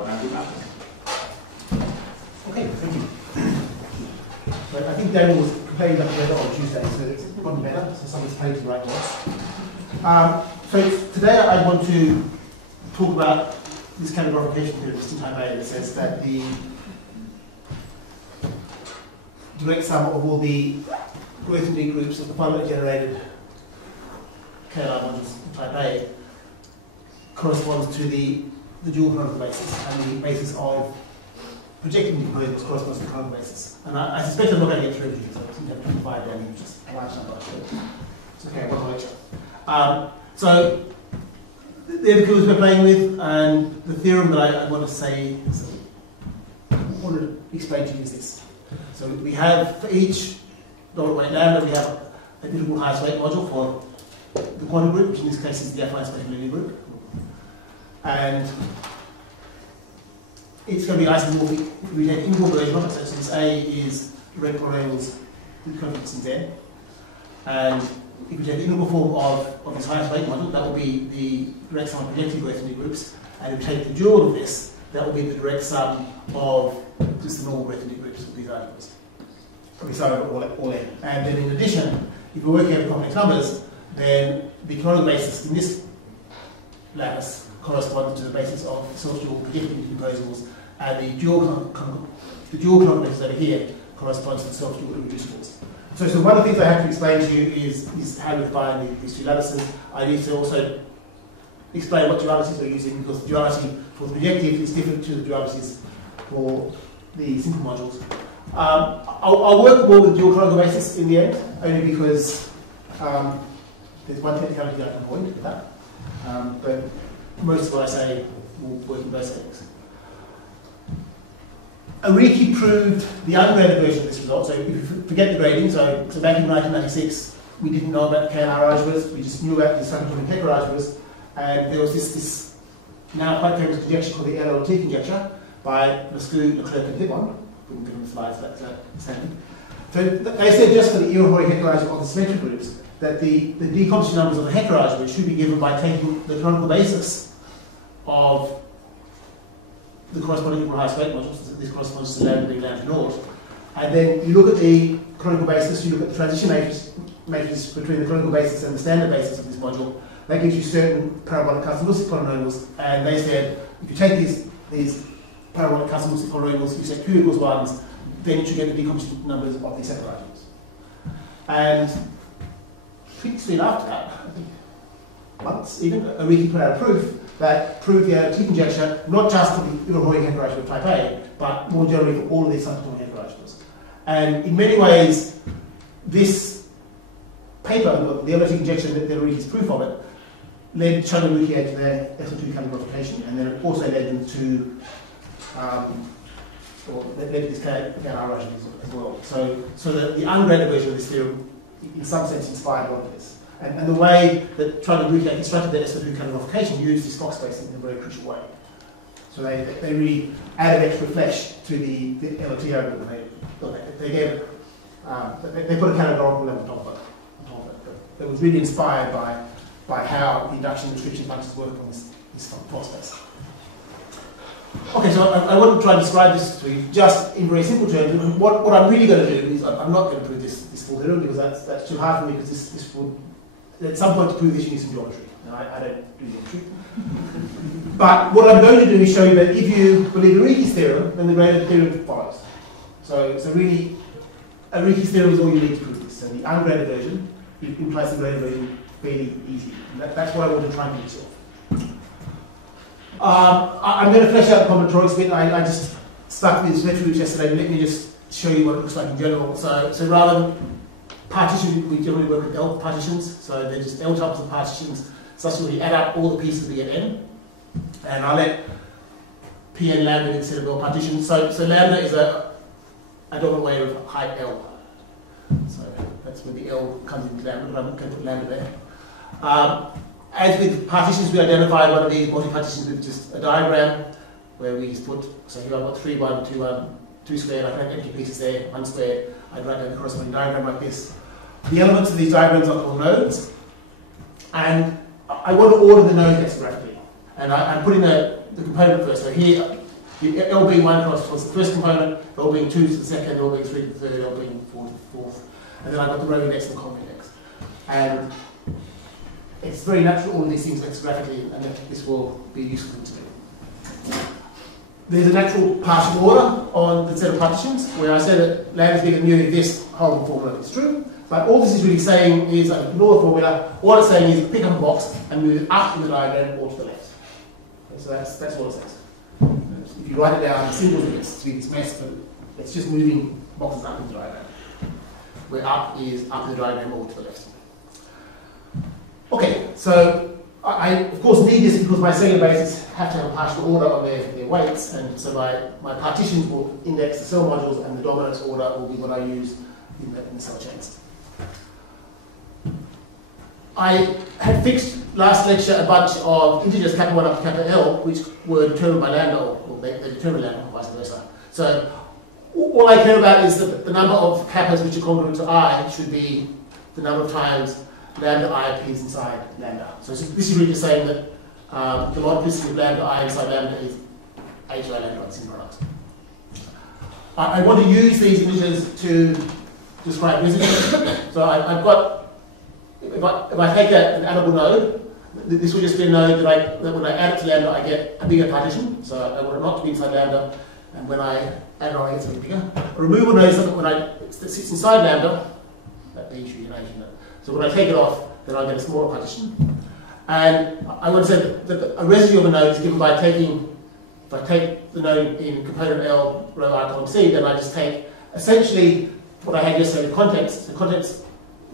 Okay, thank you. So I think Daniel was complaining about the weather on Tuesday, so it's gotten better, so somebody's paid to write notes. So today I want to talk about this categorification theorem just in type A that says that the direct sum of all the growth and D groups of the finally generated KLR modules in type A corresponds to the dual canonical basis, and the basis of projecting decomposers corresponds to the canonical basis. And I suspect I'm not going to get through everything, so I seem to have 25 there, which is a large number. It's okay, one more lecture. So they're the tools we're playing with, and the theorem that I want to say, I want to explain to you is this. So we have, for each dominant weight lambda, we have a different highest weight module for the quantum group, which in this case is the affine spatial linear group. And it's going to be isomorphic. We take integral version of it, so this A is direct polynomials with coefficients in Z. And if we take the integral form of this highest weight module, that will be the direct sum of projective growth in the groups. And if we take the dual of this, that will be the direct sum of just the normal growth in the groups of these algebras. Okay, so all in. And then in addition, if we're working over complex numbers, then the canonical basis in this lattice corresponds to the basis of self-dual projective decomposables, and the dual canonical basis over here corresponds to the self-dual irreducibles. So one of the things I have to explain to you is how we define these two lattices. I need to also explain what dualities we're using, because the duality for the projective is different to the dualities for the simple modules. I'll work more with dual canonical basis in the end, only because there's one technicality I can avoid with that. But most of what I say will work in both settings. Ariki proved the ungraded version of this result. So if you forget the grading, so back in 1996, we didn't know about the KLR algebras, we just knew about the Cyclotomic KLR algebras, and there was this now quite famous conjecture called the LLT conjecture by Lusztig, Leclerc, and Hibbon. Wouldn't put on the slides, that's standard. So they said just for the Iwahori Hecke algebra of the symmetric groups, that the decomposition numbers of the Hecke algebra should be given by taking the canonical basis of the corresponding equal highest weight modules. This corresponds to lambda being lambda naught. And then you look at the canonical basis, you look at the transition matrix between the canonical basis and the standard basis of this module. That gives you certain parabolic custom-Lusztig polynomials. And they said, if you take these parabolic custom-Lusztig polynomials, you set Q equals 1s, then you should get the decomposition numbers of these Hecke algebras. And pretty soon after that, I think months even, Ariki put out a proof that proved the LLT conjecture, not just for the Iwahori Hecke algebra of type A, but more generally for all of these Cyclotomic Hecke algebras. And in many ways, this paper, the LLT conjecture, that Ariki's proof of it, led Chung and Rouquier to their SL2 categorification, and then it also led them to, led to this KLR algebra as well. So the ungraded version of this theorem, in some sense, inspired all of this. And the way that Chung and Rouquier constructed their SL2 categorification used this Fock space in a very crucial way. So they really added extra flesh to the LLT algorithm. They put a categorical level on top of it. That was really inspired by how the induction and description functions work on this Fock space. Okay, so I want to try and describe this to you just in very simple terms. And what I'm really going to do is I'm not going to prove this full theorem, because that's too hard for me, because this would, at some point to prove this you need some geometry. Now, I don't do geometry. But what I'm going to do is show you that if you believe Ariki's theorem, then the graded theorem follows. So really, Ariki's theorem is all you need to prove this. So the ungraded version implies the graded version fairly easy. And that's what I want to try and do yourself. I'm going to flesh out the combinatorics bit. I just stuck with symmetry groups yesterday, but let me just show you what it looks like in general. So rather than partition, we generally work with L partitions. So they're just L types of partitions, such that we add up all the pieces we get N. And I let Pn lambda instead of L partitions. So lambda is a dominant way of height L. So that's where the L comes into lambda, but I'm going to put lambda there. As with partitions, we identified one of these multi-partitions with just a diagram where we just put, so here I've got 3, 1, 2, 1, 2 squared, I can have empty pieces there, 1 squared, I'd write down the corresponding diagram like this. The elements of these diagrams are called nodes, and I want to order the nodes lexicographically. And I'm putting the component first. So here, L being 1 corresponds to the first component, L being 2 to the second, L being 3 to the third, L being 4 to the fourth. And then I've got the row index and the column index. And it's very natural, all of these things lexicographically, and this will be useful to do. There's a natural partial order on the set of partitions, where I say that lambda is bigger than mu if this whole formula is true. But all this is really saying is, I ignore the formula, all it's saying is pick up a box and move it up in the diagram or to the left. Okay, so that's all it says. If you write it down in symbols, it gets to be this mess, but it's just moving boxes up in the diagram, where up is up in the diagram or to the left. Okay, so I of course need this because my cellular bases have to have a partial order on their weights, and so my partitions will index the cell modules, and the dominance order will be what I use in the cell chains. I had fixed last lecture a bunch of integers kappa 1 up to kappa L, which were determined by lambda, or they determine lambda, or vice versa. So all I care about is the number of kappas which are congruent to I should be the number of times lambda I appears inside lambda. So this is really just saying that the multiplicity of lambda I inside lambda is H I lambda on the product. I want to use these integers to describe residues. So I've got, if I take an Addable node, this will just be a node that when I add it to lambda, I get a bigger partition. So I want it not to be inside lambda, and when I add it on, I get something bigger. A removal node is something that sits inside lambda. That D should be an H in it. So when I take it off, then I get a smaller partition. And I want to say that a residue of a node is given by taking, if I take the node in component L, row I, column C, then I just take essentially what I had yesterday, the contents. The contents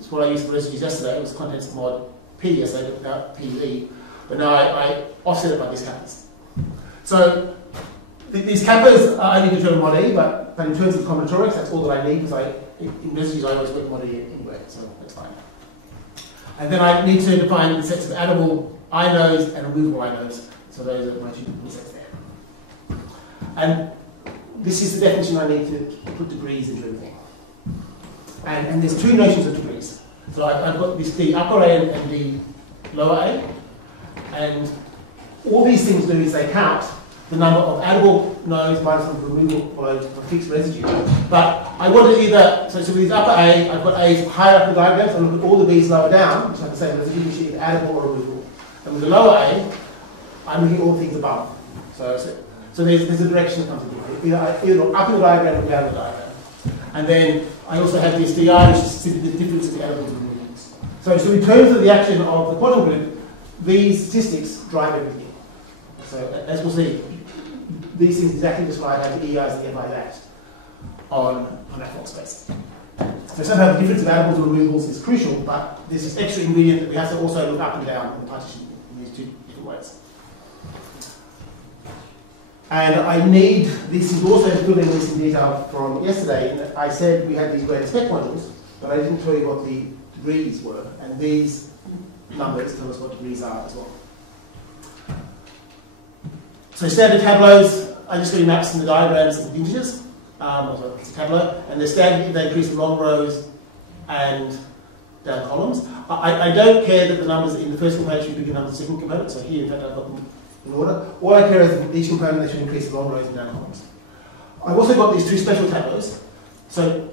is what I used for residues yesterday. It was contents mod P yesterday, but now PE. But now I offset it by these kappas. So these kappas are only determined mod E, but in terms of combinatorics, that's all that I need, because in residues I always work mod E anyway, so that's fine. And then I need to define the sets of addable I nodes and removable I nodes. So those are my two sets there. And this is the definition I need to put degrees into everything. And there's two notions of degrees. So I've got this D upper A and D lower A. And all these things do is they count the number of addable nodes minus the removable followed for fixed residue. But I want to either, so with this upper A, I've got A's higher up the diagram, so I look at all the B's lower down, which I can say residue which is addable or removable. And with the lower A, I'm looking at all things above. So there's a direction that comes in here, either up in the diagram or down the diagram. And then I also have this DI, which is simply the difference of the addable and removables. So in terms of the action of the quantum group, these statistics drive everything. So as we'll see, these things exactly describe how the EIs and the FIs act on that Fock space. So somehow the difference of addables and removals is crucial, but there's this extra ingredient that we have to also look up and down in the partition in these two different ways. And I need, this is also building this in detail from yesterday. I said we had these great spec modules, but I didn't tell you what the degrees were, and these numbers tell us what degrees are as well. So standard tableaus, I just do maps in the diagrams of integers. So it's a tableau, and they're standard, they increase along rows and down columns. I don't care that the numbers in the first component should be bigger than the second component, so here in fact I've got them in order. All I care is that each component they should increase along rows and down columns. I've also got these two special tableaus. So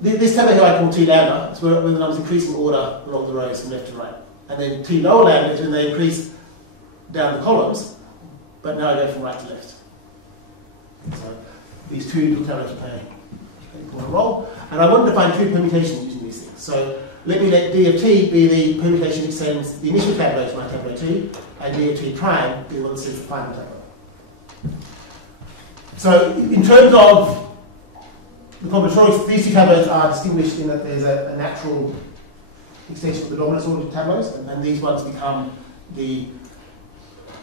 this tableau here I call T lambda, is where the numbers increase in order along the rows from left to right. And then T lower lambda is when they increase down the columns, but now I go from right to left. So these two little tableaus play an important role. And I want to find two permutations using these things. So let me let D of T be the permutation that sends the initial tableau to my tableau T, and D of T prime be the one that sends the final tableau. So in terms of the combinatorics, these two tableaus are distinguished in that there's a natural extension of the dominance order tableaus, and these ones become the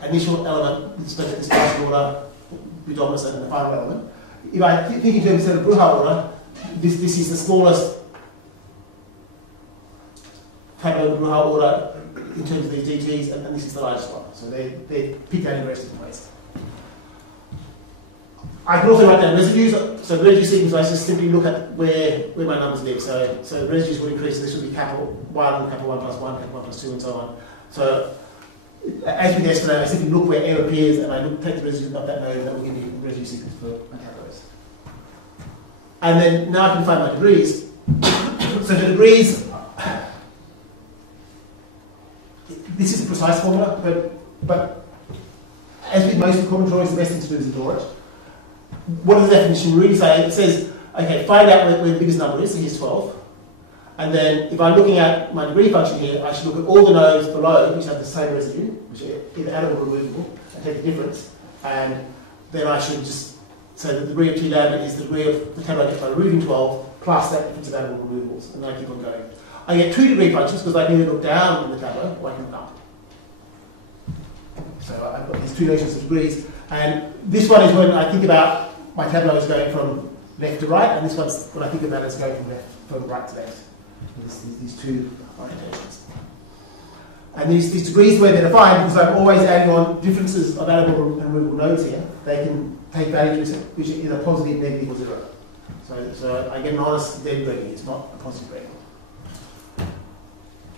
initial element with respect to this partial order, the dominance and the final element. If I think in terms of the Bruchau order, this is the smallest tableau of the Bruchau order in terms of these DTs, and this is the largest one. So they're picked out in various different ways. I can also write down residues. So the residue sequence, I just simply look at where my numbers live. So residues will increase, this will be kappa 1, kappa 1 plus 1, kappa 1 plus 2, and so on. So as with yesterday, I simply look where M appears and I take the residue of that node and that will give me the residue sequence for my tableaus. And then now I can find my degrees. So the degrees, this is a precise formula, but as with most of common drawings, the best thing to do is to draw it. What does the definition really say? It says, okay, find out where the biggest number is, so here's 12. And then if I'm looking at my degree function here, I should look at all the nodes below which have the same residue, which are either addable or removable, and take the difference. And then I should just say that the degree of T lambda is the degree of the tableau I get by removing 12 plus that difference of addable removals. And then I keep on going. I get 2 degree functions because I can either look down in the tableau or I can look up. So I've got these 2 notions of degrees. And this one is when I think about my tableau is going from left to right, and this one's when I think about it as going from right to left. These 2 orientations. And these degrees, where they're defined, because I'm always adding on differences of addable and removable nodes here, they can take values which are either positive, negative, or 0. So I get an honest dead gradient, it's not a positive gradient.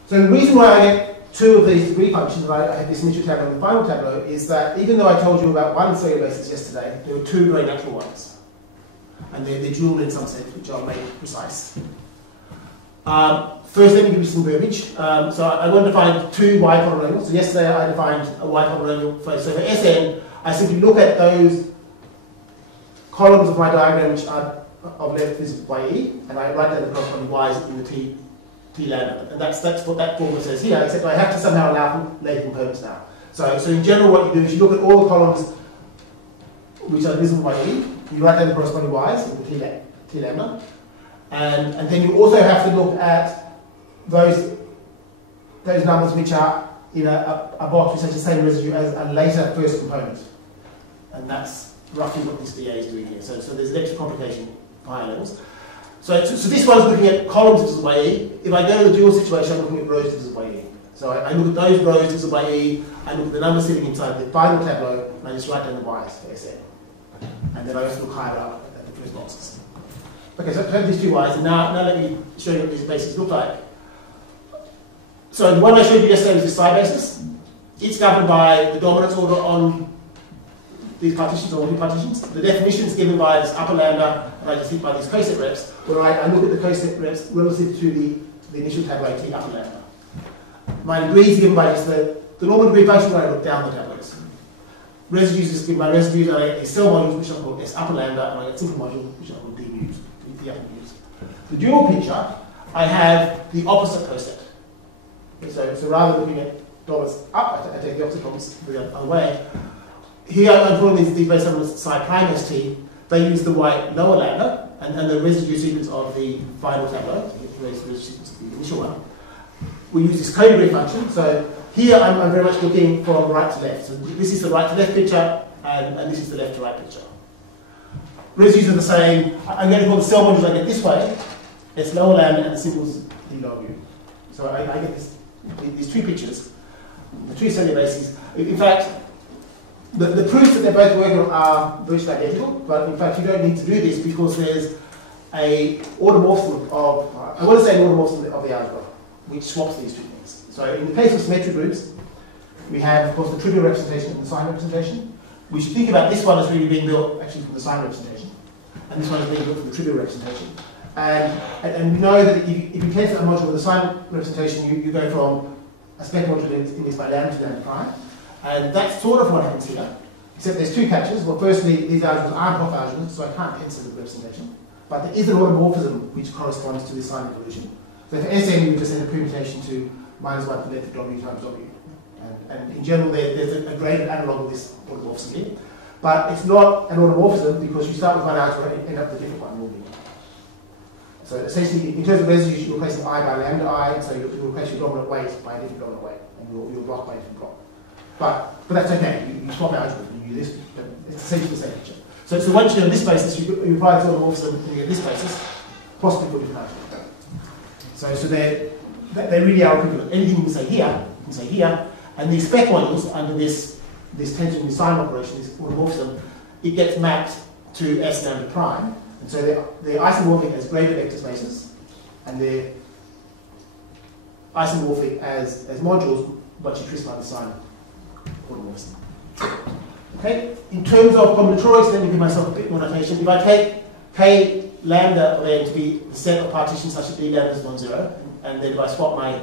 So the reason why I get 2 of these degree functions, and I have this initial tableau and the final tableau, is that even though I told you about 1 cellular basis yesterday, there were 2 very natural ones. And they're dual in some sense, which I'll make precise. First, let me give you some verbiage. So I want to define 2 y polynomials. So yesterday I defined a y polynomial. So for Sn, I simply look at those columns of my diagram which are of length visible by E, and I write down the corresponding y's in the T lambda. And that's what that formula says here, except I have to somehow allow for later components now. So in general, what you do is you look at all the columns which are visible by E, you write down the corresponding y's in the T lambda. And then you also have to look at those numbers which are in a box which has the same residue as a later first component. And that's roughly what this VA is doing here. So there's an extra complication for higher levels. So this one's looking at columns visible by E. If I go to the dual situation, I'm looking at rows visible by E. So I look at those rows visible by E, I look at the numbers sitting inside the final tableau, and I just write down the y's for Sn. And then I also look higher up at the first boxes. Okay, so I have these 2 y's, and now let me show you what these bases look like. So the one I showed you yesterday was the psi basis. It's governed by the dominance order on these partitions, or all partitions. The definition is given by this upper lambda, and I just hit by these coset reps, where I look at the coset reps relative to the initial tableau T upper lambda. My degree is given by just the normal degree function where I look down the tableaus. Residues is given by residues, and I get these cell modules which are called S upper lambda, and I get simple modules which are called D mu. The dual picture, I have the opposite coset. So rather than looking at dominance up, I take the opposite dominance the other way. Here I'm drawing these based on psi prime st. They use the y lower lambda and the residue sequence of the final tableau, the residue sequence of the initial one. We use this category function. So here I'm very much looking from right to left. So this is the right to left picture, and this is the left to right picture. Residues are the same. I'm going to call the cell modules I get this way. It's lower lambda and the symbols d log u. So I get these 2 pictures, the 2 cellular bases. In fact, the proofs that they're both working on are virtually identical, but in fact you don't need to do this because there's a automorphism of, I want to say an automorphism of the algebra, which swaps these 2 things. So in the case of symmetric groups, we have, of course, the trivial representation and the sign representation. We should think about this one as really being built actually from the sign representation, and this one is being built from the trivial representation. And we know that if you test a module with a sign representation, you go from a spec module indexed by lambda to lambda prime. And that's sort of what happens here, except there's 2 catches. Well, firstly, these algebras aren't Hoff algebras, so I can't pencil the representation. But there is an automorphism which corresponds to the sign evolution. So for Sn, you would just send a permutation to -1 to the left of w times w. And in general, there's a graded analog of this automorphism here. But it's not an automorphism because you start with one algebra and end up with a different one normally. So essentially, in terms of residues, you're replacing I by lambda I, so you replace your dominant weight by a different dominant weight, and your block by a different block. But that's okay, you swap algebra, you use this, but it's essentially the same picture. So once you're on this basis, you apply the automorphism and you get this basis, possibly for different algebra. So they really are equivalent. Anything you can say here, you can say here, and these spec modules under this tension design operation, this automorphism, it gets mapped to S lambda prime. And so they're isomorphic as graded vector spaces, and they're isomorphic as modules, but you twist by the sign automorphism. Okay, in terms of combinatorics, let me give myself a bit more notation. If I take K lambda of n to be the set of partitions such that D lambda is non-zero, and then if I swap my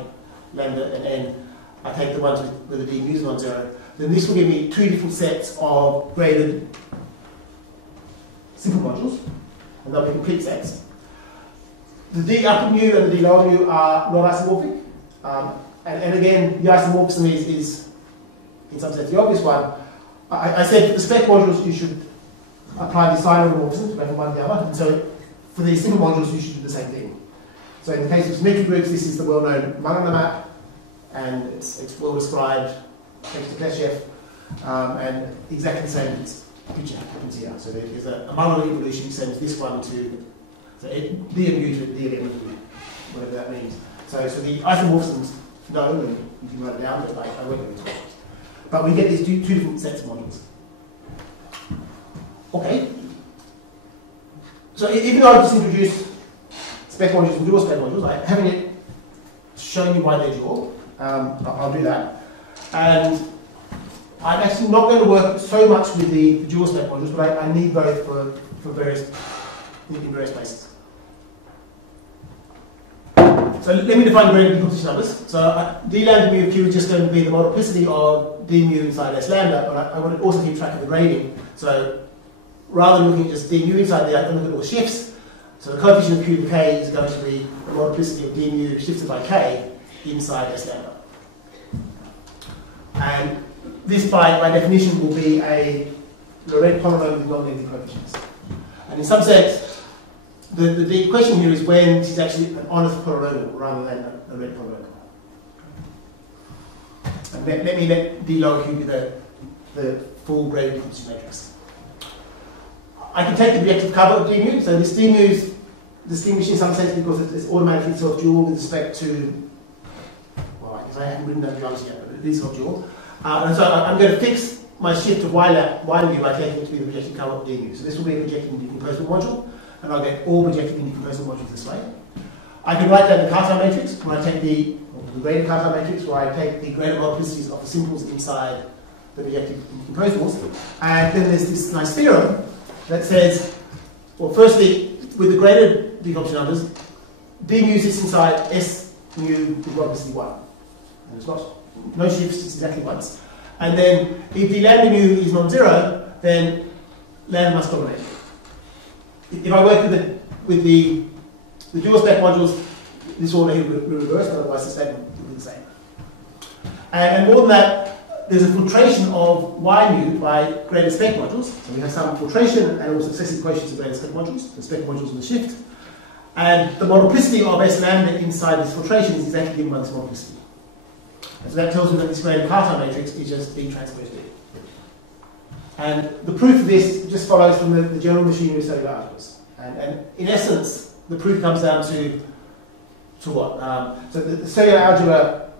lambda and n, I take the ones with the D mu is non-zero, then this will give me two different sets of graded simple modules, and they'll be complete sets. The D upper mu and the D lower mu are not isomorphic, and again, the isomorphism is in some sense the obvious one. I said for the spec modules you should apply the sign isomorphism to go from one to the other, and so for the simple modules you should do the same thing. So in the case of symmetric groups, this is the well-known Brundan map, and it's well described, thanks to Kleshchev, and exactly the same picture happens here. So there's a modular evolution sends this one to D and mu to D and mu, whatever that means. So the isomorphism's known, and you can write it down, but I won't go into it. But we get these two different sets of modules. Okay. So even though I've just introduced spec modules and dual spec modules, I haven't yet shown you why they're dual. I'll do that. And I'm actually not going to work so much with the dual spec modules, but I need both for various places. So let me define graded decomposition numbers. So d lambda mu of q is just going to be the multiplicity of d mu inside s lambda, but I want to also keep track of the grading. So rather than looking at just d mu inside there, I can look at all shifts. So the coefficient of q to k is going to be the multiplicity of d mu shifted by k inside s lambda. And this, by definition, will be a Lorentz polynomial with non-negative coefficients. And in some sense, the question here is when this is actually an honest polynomial rather than a Lorentz polynomial. And let me let d lower q be the full graded decomposition matrix. I can take the projective cover of d mu. So this d mu is distinguished in some sense because it's automatically self-dual with respect to, well, I guess I haven't written down duality yet, but it is self-dual. And so I'm going to fix my shift of y mu by taking it to be the projective cover of d mu. So this will be a projective and decomposable module, and I'll get all projective and decomposable modules this way. I can write down the Cartan matrix when I take the graded Cartan matrix, where I take the graded multiplicities of the simples inside the projective and decomposables. And then there's this nice theorem that says, well, firstly, with the graded decomposition numbers, d mu sits inside s mu with multiplicity 1. And it's not, no shifts, it's exactly once. And then if the lambda mu is non-zero, then lambda must dominate. If I work with the dual spec modules, this order here will be reversed, otherwise the statement will be the same. And more than that, there's a filtration of y mu by graded spec modules. So we have some filtration and also successive quotients of graded spec modules, the spec modules in the shift. And the multiplicity of S lambda inside this filtration is exactly given by this multiplicity. And so that tells me that this graded Cartan matrix is just D transpose D. And the proof of this just follows from the general machinery of cellular algebras. And in essence, the proof comes down to what? So the cellular algebra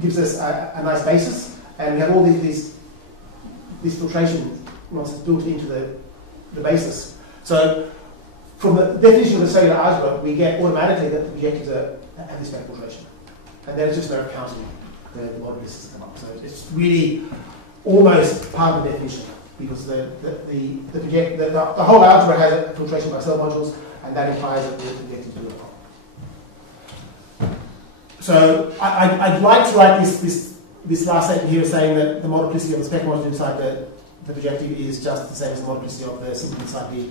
gives us a nice basis, and we have all this filtration nonsense built into the basis. So from the definition of the cellular algebra, we get automatically that the projectives have this back filtration. And then it's just no counting the multiplicities come up. So it's really almost part of the definition, because the whole algebra has a filtration by cell modules, and that implies that the projectives do it. So I'd like to write this last statement here saying that the multiplicity of the spec module inside the projective is just the same as the multiplicity of the simple inside the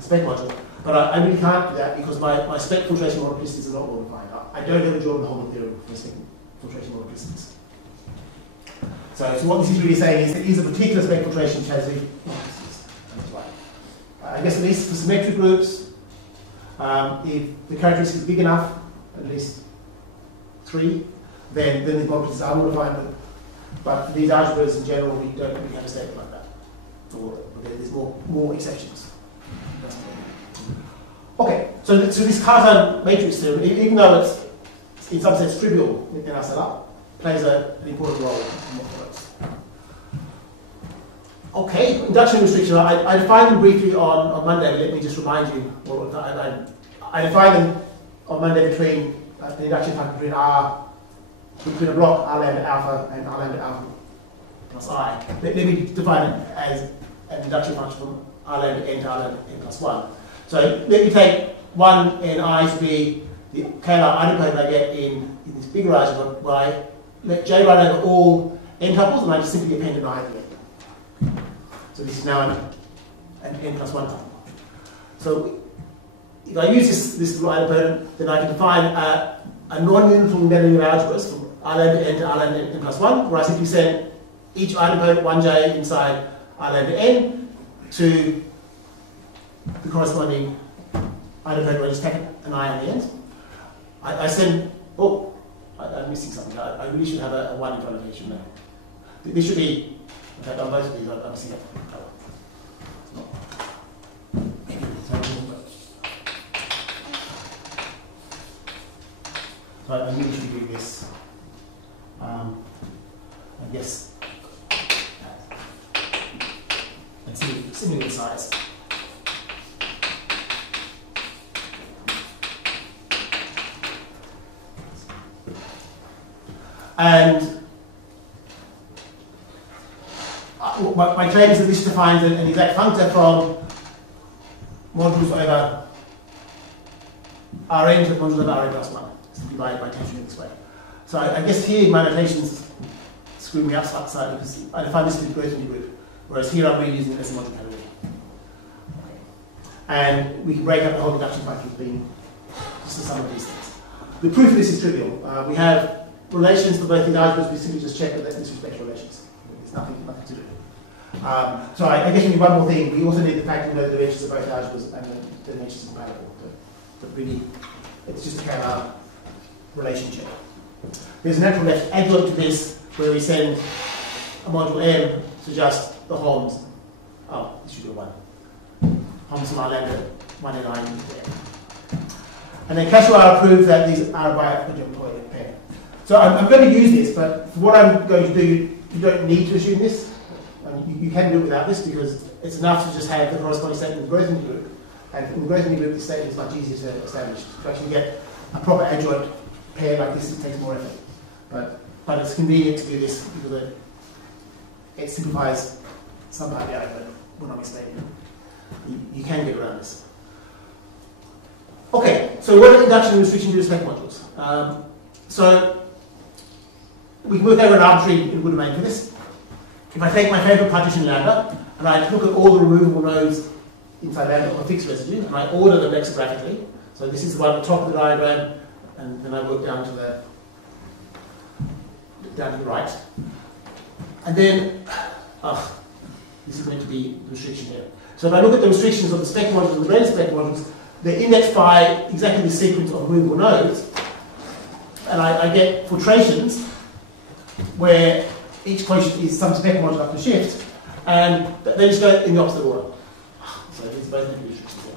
spec module. But I really can't do that because my spec filtration multiplicities are not well defined. I don't have a Jordan-Holman theorem for spec filtration multiplicities. So what this is really saying is there is a particular spec filtration which has the multiplicities. That's right. I guess at least for symmetric groups, if the characteristic is big enough, at least 3, then the multiplicities are well defined. But for these algebras in general, we don't really have a statement like that. Or there's more exceptions. Okay, so this Cartan matrix theorem, even though it's in some sense trivial in our setup, plays an important role in what follows. Okay, induction restriction. I defined them briefly on Monday, but let me just remind you. I defined them on Monday between the induction factor between R between a block r lambda alpha and r lambda alpha plus I. Let me define it as an induction function from r lambda n to r lambda n plus 1. So let me take 1 n I to be the KLR idempotent I get in this bigger algebra where I let J run over all n tuples and I just simply append an I at the end. So this is now an n plus 1 tuple. So if I use this little idempotent, then I can define a non-uniform medley of algebras from r lambda n to r lambda n plus 1, where I simply send each idempotent 1j inside r lambda n to the corresponding idempotent where I just take an I on the end. I send, oh, I'm missing something. I really should have a 1 in front of here, shouldn't I? This should be, in fact, on both of these, I'm missing it. So I really should be doing this, I guess, and similar size. And my claim is that this defines an exact functor from modules over Rn to modules over Rn plus 1, simply by tension in this way. So I guess here my notations screw me up slightly because I define this as a growth group, whereas here I'm really using it as a module category. Okay. And we can break up the whole induction function between just the sum of these things. The proof of this is trivial. We have relations for both these algebras, we simply just check that this respects relations. There's nothing to do. So I guess we need one more thing. We also need the fact that we know the dimensions of both algebras and the dimensions are compatible. But really, it's just a KLR relationship. There's a natural left adjoint to this where we send a module M to just the Holmes. Oh, this should be a 1. Holmes from r lambda 1 and I into there. And then Kleshchev proved that these are a bi-adjoint pair. So I'm going to use this, but for what I'm going to do, you don't need to assume this. You can do it without this because it's enough to just have the corresponding statement of the growth group. And in the growth group, the statement is much easier to establish. To actually get a proper adjoint pair like this, it takes more effort. But it's convenient to do this because it simplifies some part of the argument when I'm mistaken. You can get around this. Okay, so what are induction and restriction to respect modules? So we can work over an arbitrary good domain for this. If I take my favourite partition lambda and I look at all the removable nodes inside lambda on a fixed residue and I order them lexigraphically, so this is the one at the top of the diagram, and then I work down to the right, and then this is going to be the restriction here. So if I look at the restrictions of the spec modules and the Brundan spec modules, they're indexed by exactly the sequence of removable nodes, and I get filtrations where each quotient is some spec module up to shift, and they just go in the opposite order. So these are both negative restrictions here.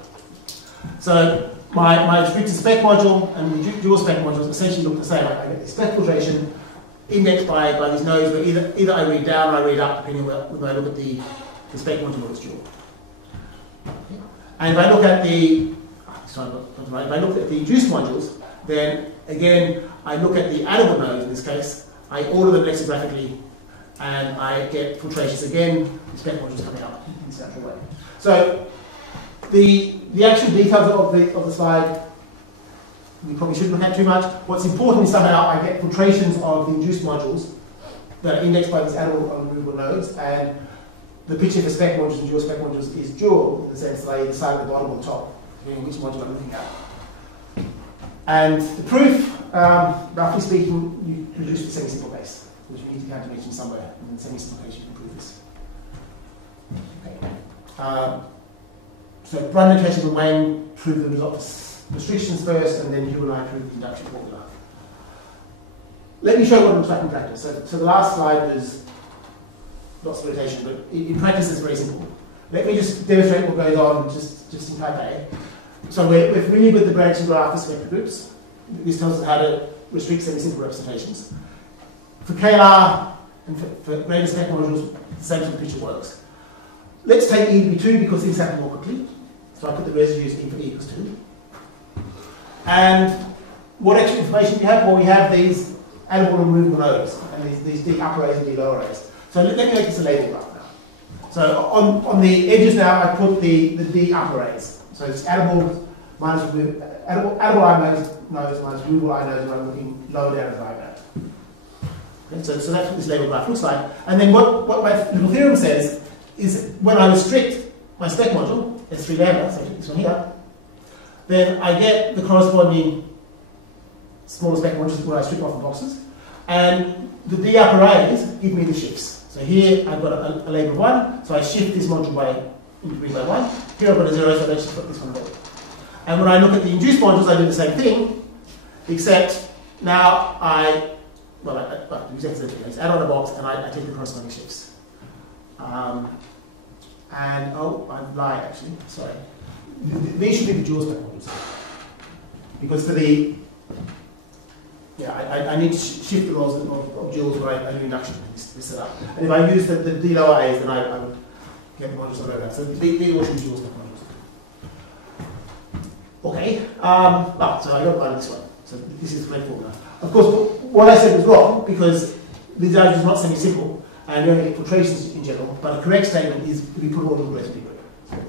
So my restricted spec module and the dual spec modules essentially look the same. I get this spec filtration indexed by these nodes where either I read down or I read up, depending on whether I look at the spec module or its dual. And if I look at the if I look at the juice modules, then again I look at the Addable nodes in this case. I order them lexigraphically, and I get filtrations again. The spec modules coming up in this natural way. So the actual details of the slide we probably shouldn't look at too much. What's important is somehow I get filtrations of the induced modules that are indexed by these Addable and removable nodes, and the picture for spec modules and dual spec modules is dual in the sense that they either side at the bottom or top, depending on which module I'm looking at. And the proof, roughly speaking, you produce the semi-simple case, which you need to count dimensions somewhere, and in the semi-simple case you can prove this. Okay. So Brundan and Kleshchev and Wang proved the result of restrictions first, and then you and I proved the induction formula. Let me show you what it looks like in practice. So the last slide was not exploitation, but in practice it's very simple. Let me just demonstrate what goes on just in type A. So we're familiar with the branching graph of vector groups. This tells us how to restrict semi-simple representations. For KLR and for Brundan spec modules, the same sort of picture works. Let's take E to be 2 because things happen more quickly. So I put the residues in for E equals 2. And what extra information do we have? Well, we have these addable and removable nodes, and these D upper A's and D lower A's. So let me make this a label graph now. So on the edges now, I put the D upper A's. So it's addable minus addable I nodes minus removable I nodes, and I'm looking lower down as I go. Okay, so that's what this label graph looks like. And then what my little theorem says is when I restrict my spec module, S3 lambda, so this one here, then I get the corresponding smaller spec modules when I strip off the boxes. And the D upper A's give me the shifts. So here I've got a label of 1, so I shift this module into green by 1. Here I've got a 0, so I just put this one away. And when I look at the induced modules, I do the same thing, except now I do exactly the same thing. I just add on a box and I take the corresponding shifts. I lied actually, sorry. These should be the dual spec modules. Because for the, I need to shift the roles of duals where I do induction to this set up. And if I use the D lower A's, then I would get the modules over that. So these all should be dual spec modules. Okay, so I got line this one. So this is the correct formula. Of course, what I said was wrong because this algebra is not semi-simple and you only get filtrations in general, but a correct statement is we put all in the Greater group.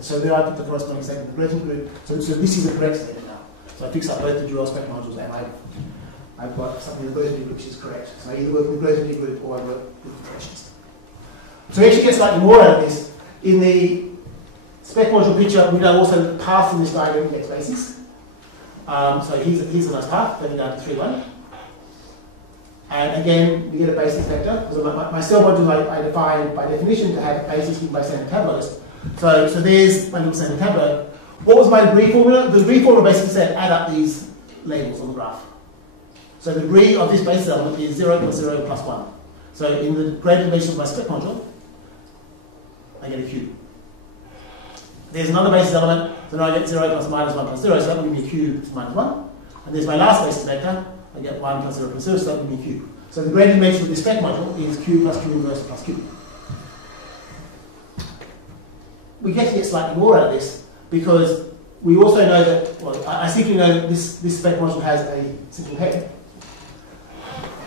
So there I put the corresponding statement in the Greater group. So this is a correct statement now. So I fix up both the dual spec modules and I've got something in the Greater group which is correct. So I either work with the Greater group or I work with filtrations. So we actually get slightly more out of this. In the spec module picture, we know also that the path in this diagram gets bases. So here's a nice path, going down to 3, 1. And again, we get a basis vector. Because my cell modules I define by definition to have bases given by standard tableaux. So there's my little standard tableau. What was my degree formula? The degree formula basically said add up these labels on the graph. So the degree of this basis element is 0 plus 0 plus 1. So in the gradient dimension of my spec module, I get a cube. There's another basis element, so now I get 0 plus minus 1 plus 0, so that will give me a cube minus 1. And there's my last basis vector, I get 1 plus 0 plus 0, so that will give me a cube. So the gradient dimension of this spec module is q plus q inverse plus q. We get to get slightly more out of this because we also know that, well, I simply know that this spec module has a simple head.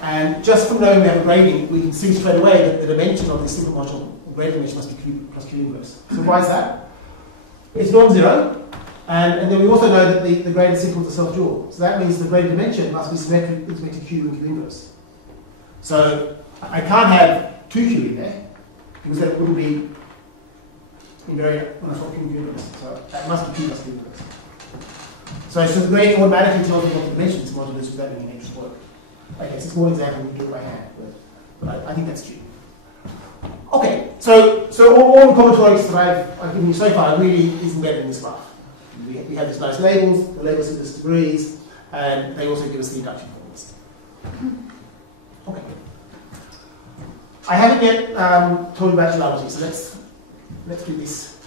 And just from knowing we have a gradient, we can see straight away that the dimension of this simple module, the gradient dimension must be q plus q inverse. So why is that? It's non-zero, and then we also know that the gradient is equal to self-dual. So that means the gradient dimension must be symmetric with respect to q and q inverse. So I can't have 2q in there, because that wouldn't be invariant when I swap q and q inverse. So that must be q plus q inverse. So the gradient automatically tells me what the dimension of this module is without doing any extra work. Okay, so it's a small example, we can do it by hand, but I think that's true. Okay, so all the commentaries that I've given you so far really is embedded in this graph. We have these nice labels, the labels give us degrees, and they also give us the induction formulas. Okay. I haven't yet told you about duality, so let's do this.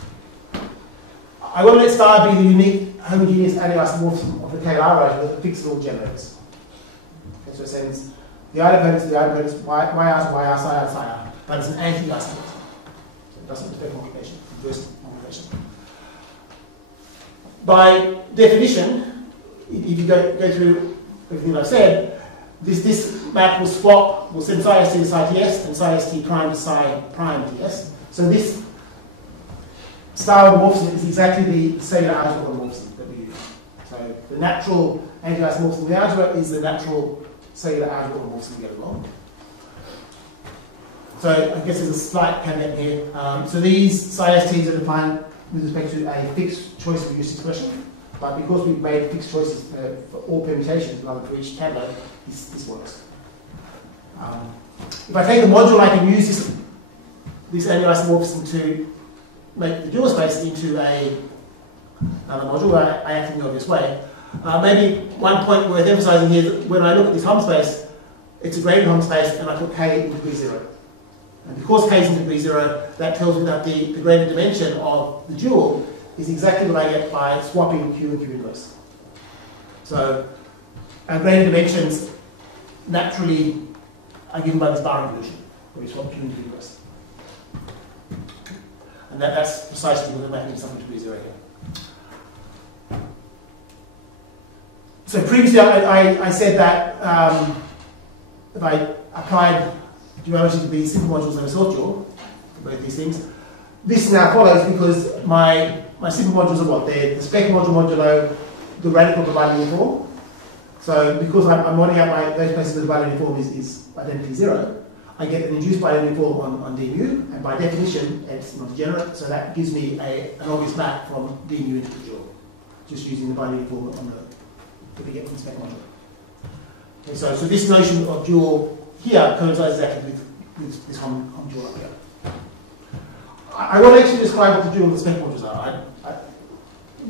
I want to let star be the unique homogeneous anti-isomorphism of the KLR algebra that fixes all generators. Okay, so it sends the idempotency to the idempotency, y r to y r, psi r to psi r. But it's an anti-isomorphism. So it doesn't affect multiplication, reverse multiplication. By definition, if you go through everything I've said, this map will swap, will send psi st to psi ts and psi st prime to psi prime ts. So this star homomorphism is exactly the cellular algebra homomorphism that we use. So the natural anti-isomorphism of the algebra is the natural cellular algebra homomorphism we get along. So I guess there's a slight caveat here. So these psi STs are defined with respect to a fixed choice of use expression, but because we've made fixed choices for all permutations rather than for each tableau, this works. If I take a module, I can use this anti-isomorphism to make the dual space into another module where I act in the obvious way. Maybe one point worth emphasizing here is that when I look at this Hom space, it's a gradient Hom space and I put k in degree 0. And because k is in degree 0, that tells me that the gradient dimension of the dual is exactly what I get by swapping q and q inverse. So our gradient dimensions naturally are given by this bar evolution, where we swap q and q inverse. And that's precisely what we're mapping something to degree 0 here. So previously I said that if I applied duality to the simple modules of a source dual, for both these things, this now follows because my simple modules are what? They're the spec module modulo the radical of the binary form. So because I'm modding out those places where the binary form is identically 0, I get an induced binary form on d mu, and by definition it's not degenerate, so that gives me an obvious map from d mu into the dual, just using the binary form on that we get from the spec module. Okay, so this notion of dual here coincides exactly with this hom dual up here. I want to actually describe what the dual and the spec modules are.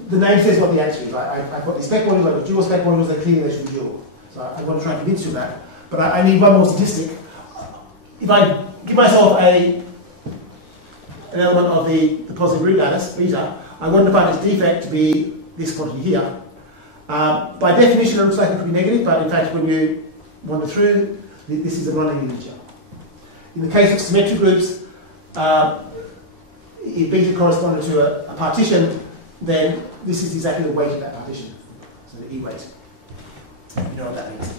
The name says what the answer is. I've got the spec modules, I've got dual spec modules, they're clearly they should be dual. So I want to try and convince you of that. But I need one more statistic. If I give myself an element of the positive root lattice, beta, I want to find its defect to be this quantity here. By definition, it looks like it could be negative, but in fact, when you wander through, this is a non-linear integer. In the case of symmetric groups, if beta corresponded to a partition, then this is exactly the weight of that partition, so the E weight. You know what that means.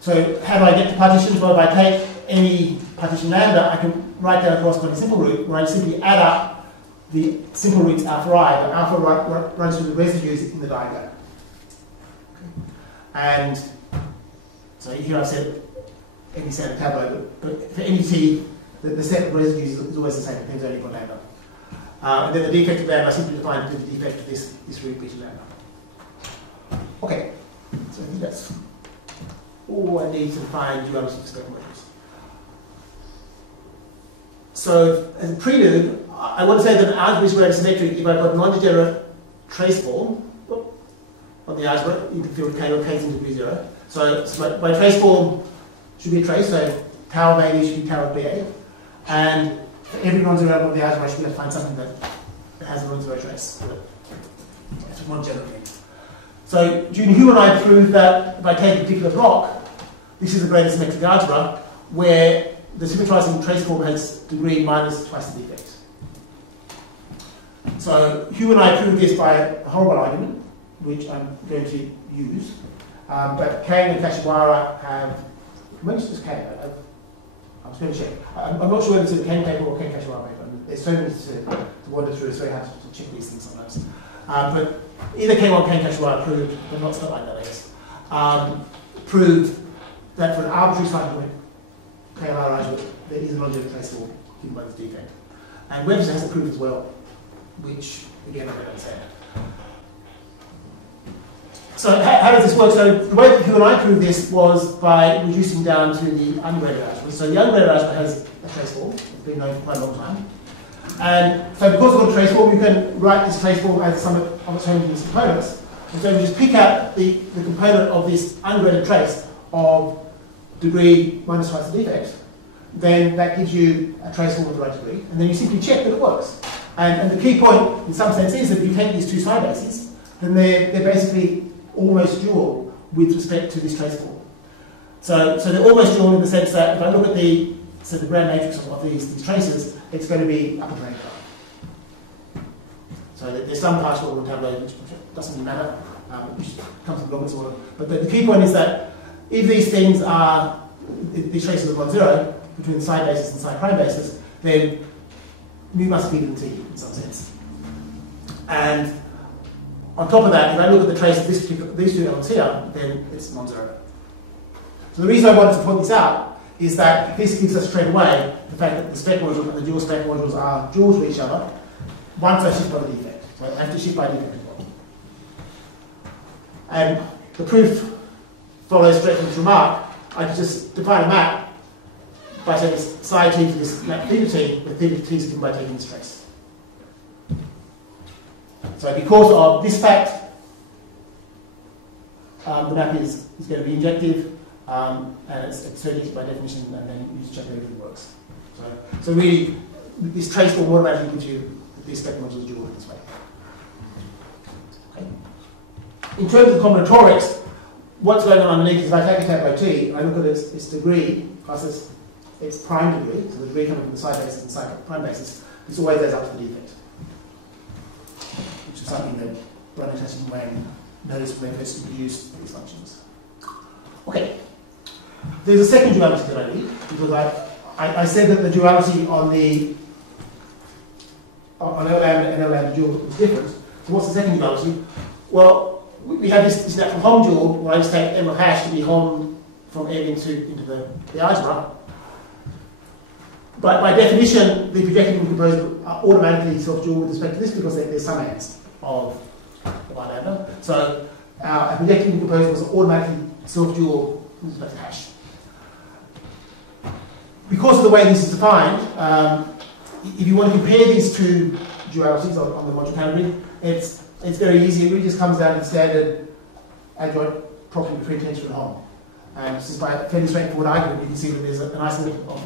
So how do I get to partitions? Well, if I take any partition lambda, I can write down a corresponding simple root where I simply add up the simple roots alpha I, but alpha runs through the residues in the diagram. And so here I've said any standard tableau, but for any t, the set of residues is always the same, it depends only on lambda. And then the defect of lambda I simply define the defect of this root beta lambda. Okay, so I think that's all I need to find duality for spec modules. So as a prelude, I want to say that an algebra is squared symmetric if I've got non-degenerate trace form on the algebra, you can fill k or k is in degree 0. So my trace form should be a trace, so tau of A should be tau of BA. And for every non-zero element of the algebra, I should be able to find something that has a non-zero trace. That's what non-general means. So Junior Hu and I proved that if I take a particular block, this is a graded symmetric algebra where the symmetrizing trace form has degree minus twice the defect. So Hu and I proved this by a horrible argument, which I'm going to use. But Kang and Kashiwara have, when is this Kang? I was going to check. I'm not sure whether it's in the Kang paper or Kang Kashiwara paper. There's so many to wander through, it's very hard to check these things sometimes. But either Kang or Kang Kashiwara proved, but not stuff like that, I guess, proved that for an arbitrary cyclotomic KLR algebra, there is a non-zero trace form given by this defect. And Webster has a proof as well, which, again, I don't understand. So how does this work? So the way that Hu and I proved this was by reducing down to the ungraded algebra. So the ungraded algebra has a trace form. It's been known for quite a long time. And so because we've got a trace form, you can write this trace form as the sum of its homogeneous components. And so we just pick out the component of this ungraded trace of degree minus twice the defect. Then that gives you a trace form of the right degree. And then you simply check that it works. And the key point, in some sense, is that if you take these two side bases, then they're basically almost dual with respect to this trace form. So they're almost dual in the sense that if I look at the grand matrix of these traces, it's going to be upper rank. So there's some partial order tableau which doesn't really matter, which comes from Logos order. But the key point is that if these things are, these traces are non-zero between the side bases and side prime bases, then mu must be bigger than t in some sense. And on top of that, if I look at the trace of these two elements here, then it's non-zero. So the reason I wanted to point this out is that this gives us straight away the fact that the spec module and the dual spec modules are dual to each other once I shift by the defect. So I have to shift by defect as well. And the proof follows straight from this remark. I can just define a map by taking psi t to this map theta t, where theta t is given by taking this trace. So because of this fact, the map is going to be injective, and it's surjective by definition, and then you just check that everything works. So really, this trace form automatically gives you that these spec modules are dual this way. Okay. In terms of combinatorics, what's going on underneath is if I take a tableau T, I look at its degree plus its prime degree, so the degree coming from the side basis and side prime basis, this always goes up to the defect. Which is something that Brundan and Kleshchev noticed when they first introduced these functions. Okay. There's a second duality that I need, because I said that the duality on L lambda and L lambda dual is different. So what's the second duality? Well, we have this natural Hom dual where I just take M of hash to be Hom from M into the algebra. But by definition, the projective decomposers are automatically self-dual with respect to this because there's summands of Y lambda. So our projective decomposers are automatically self-dual with respect to hash. Because of the way this is defined, if you want to compare these two dualities on the module category, it's very easy. It really just comes down to the standard adjoint property between tensor and Hom. And just by a fairly straightforward argument, you can see that there's an isomorphism of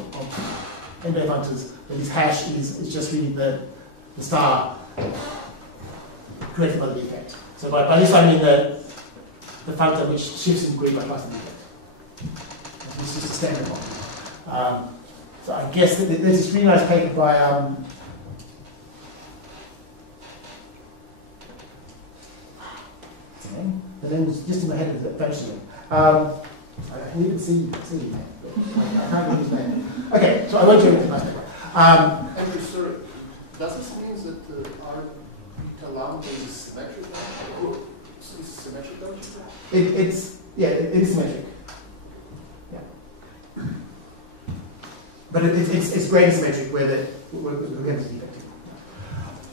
endo functors, and this hash is just really the star created by the defect. So by this I mean the functor which shifts in degree by twice the defect. This is just a standard one. So I guess that there's this really nice paper by the name was just in my head eventually. I can even see his name. I can't remember his name. Okay, so I won't do it in the nice paper. Andrew, sorry, does this mean that the R beta lambda is symmetric? So this is symmetric, don't you say? It is symmetric. Yeah. But it's greater symmetric where we're going to defect.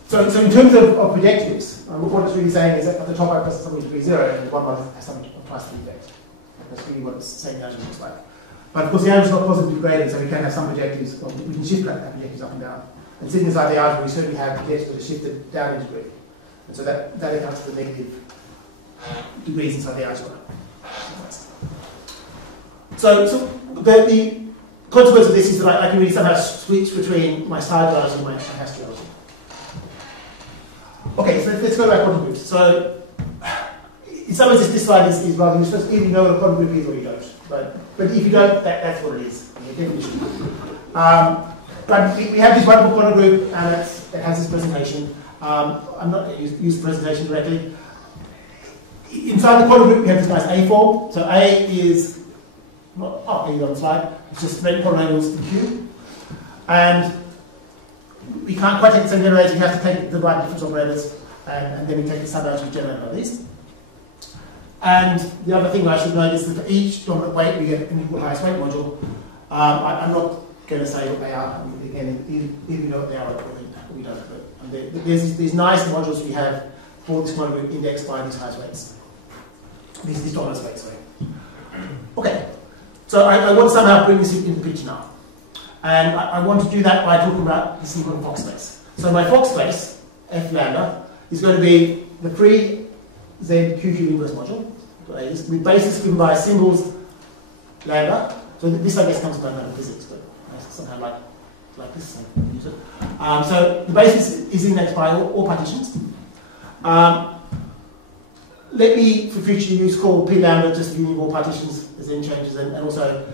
So in terms of projectives, what it's really saying is that at the top I press something degree 0 and the bottom I has something twice the defect. That's really what it's saying the algebra looks like. But of course the algebra is not positively graded, so we can have some projectives, well, we can shift that projectives up and down. And sitting inside the algebra, we certainly have projectives that are shifted down in degree. And so that accounts for the negative degrees inside the algebra. So the consequence of this is that I can really somehow switch between my star duality and my hash duality. Okay, so let's go to our quantum groups. So in some ways this slide is rather useless. Either you know what a quantum group is or you don't. But if you don't, that's what it is. Definition. But we have this wonderful quantum group, and it has this presentation. I'm not going to use the presentation directly. Inside the quantum group, we have this nice A form. So A is, here you go on the slide. It's just many polynomials in Q. And we can't quite take the same generators. You have to take the right difference operators, and then we take the sub-algebra generated by these. And the other thing I should note is that for each dominant weight, we get an equal highest weight module. I'm not going to say what they are. Again, either you know what they are or we don't. But there's these nice modules we have for this quantum group indexed by these highest weights. These dominant weights, sorry. Okay, so I want to somehow bring this into the picture now. And I want to do that by talking about this thing called Fock space. So my Fock space, F lambda, is going to be the free ZQQ inverse module. With basis given by symbols lambda. So this, I guess, comes from mathematical physics, but somehow like this, I can use it. So the basis is indexed by all partitions. Let me, for future use, call P lambda just the union of all partitions as n changes, and also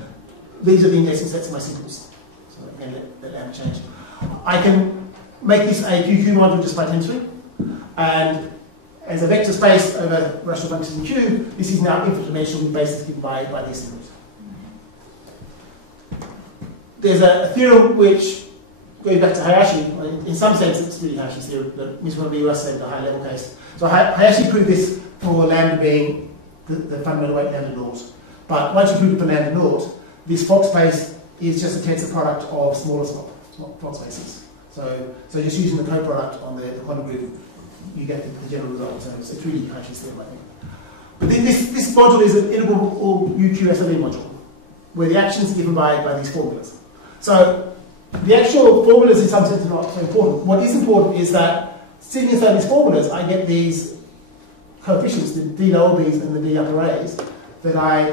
these are the indexing sets of my symbols. So again, let lambda change. I can make this a QQ module just by tensoring, and as a vector space over rational functions in Q, this is now infinite dimensional with basis given by these symbols. There's a theorem which goes back to Hayashi. In some sense, it's really Hayashi's theorem, but this one will be US in the high level case. So Hayashi proved this for lambda being the fundamental weight lambda naught. But once you prove it for lambda naught, this Fock space is just a tensor product of smaller Fock spaces. So just using the co-product on the quantum group, you get the general result. So it's really Hayashi's theorem, I think. But then this module is an integral or UQSLE module, where the actions are given by these formulas. So the actual formulas in some sense are not so important. What is important is that sitting inside these formulas, I get these coefficients, the d lower b's and the d upper a's, that I